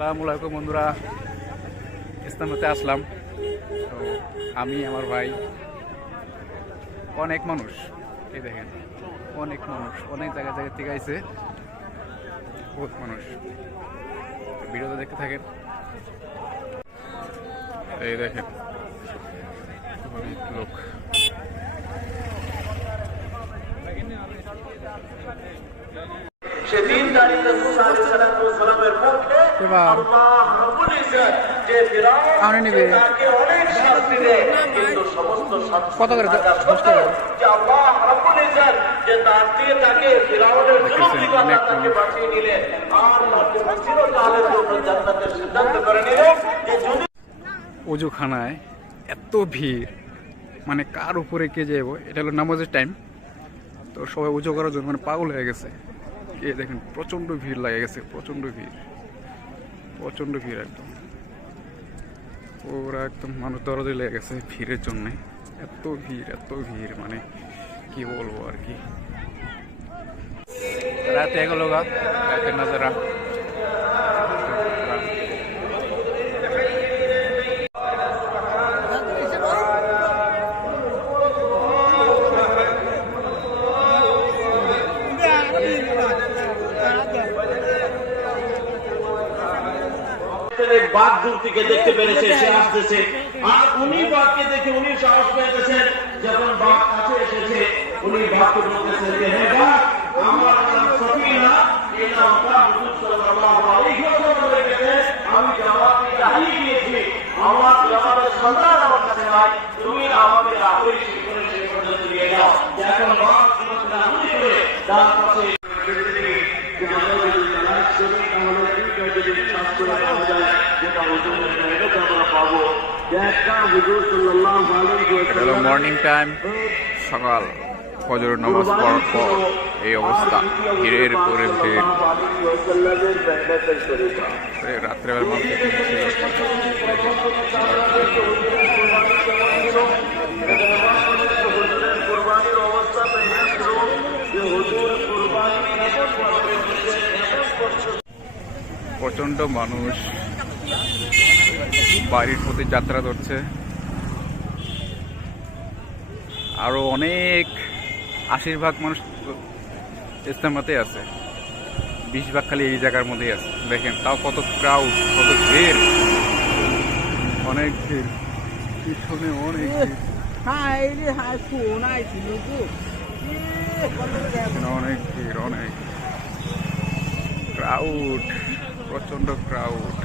আসসালামু আলাইকুম বন্ধুরা, ইস্তাম্বুলতে আসলাম। তো আমি আমার ভাই, অনেক মানুষ, এই দেখেন অনেক মানুষ, অনেক জায়গা জায়গা থেকে আইছে, বহুত মানুষ। ভিডিওতে দেখতে থাকেন। এই দেখেন অনেক লোক। সেদিন দাঁড়িয়ে মুসা আলাইহিস সালামের পক্ষে আল্লাহ রাব্বুল ইজ্জত যে ফিরাউনকে অনেক শাস্তি দেয়, কিন্তু সমস্ত শাস্তি যে আল্লাহ রাব্বুল ইজ্জত যে তার দিয়ে তাকে ফিরাউনের জুলুম থেকে আল্লাহ তাকে বাঁচিয়ে নিলেন আর তাকে চিরকালের জন্য জান্নাতের সিদ্ধান্ত করে নিলেন। যে যদি ওযুখানায় এত ভিড়, মানে কার উপরে কে যাব, এটা হলো নামাজের টাইম, তো সবাই উজু করার জন্য মানে পাগল হয়ে গেছে। এই দেখেন প্রচণ্ড ভিড় লাগে গেছে, প্রচণ্ড ভিড় একদম। ওরা একদম মানুষ দরজে লেগে গেছে ভিড়ের জন্য। এত ভিড় মানে কি বলবো আর কি। রাতে এগুলো রাতের নাজারা। বাঘ দূর থেকে দেখতে পেরেছে, সে আসতেছে, আর উনি বাঘকে দেখে উনি সাহস পেয়েছেন। যখন বাঘ কাছে এসেছে, উনি বাঘকে বলতেছেন যে হে বাঘ, আমার নাম সফিনা, এই নামটা হুজুর সাল্লাল্লাহু আলাইহি ওয়াসাল্লাম রেখেছেন। আমি জবাব দিতে হারিয়ে গিয়েছি, আমার জবাবের সন্ধান আমার কাছে নাই, তুমি আমাকে রাহুল শিখনে সেই পর্যন্ত নিয়ে যাও। যখন বাঘ রাহুল করে তার পাশে এটা হলো মর্নিং টাইম, সকাল ফজর নামাজ পড়ার পর এই অবস্থা, ভিড়ের পরে ভিড়। রাত্রেবেলা মানুষ প্রচন্ড মানুষ বাড়ির প্রতি যাত্রা করছে। আরো অনেক 80 ভাগ মানুষ ইস্তেমাতে আছে, 20 ভাগ খালি এই জায়গার মধ্যেই আছে। দেখেন তাও কত ক্রাউড, কত ভিড়, অনেক ভিড়, পিছনে অনেক ভিড়, অনেক ক্রাউড, প্রচন্ড ক্রাউড।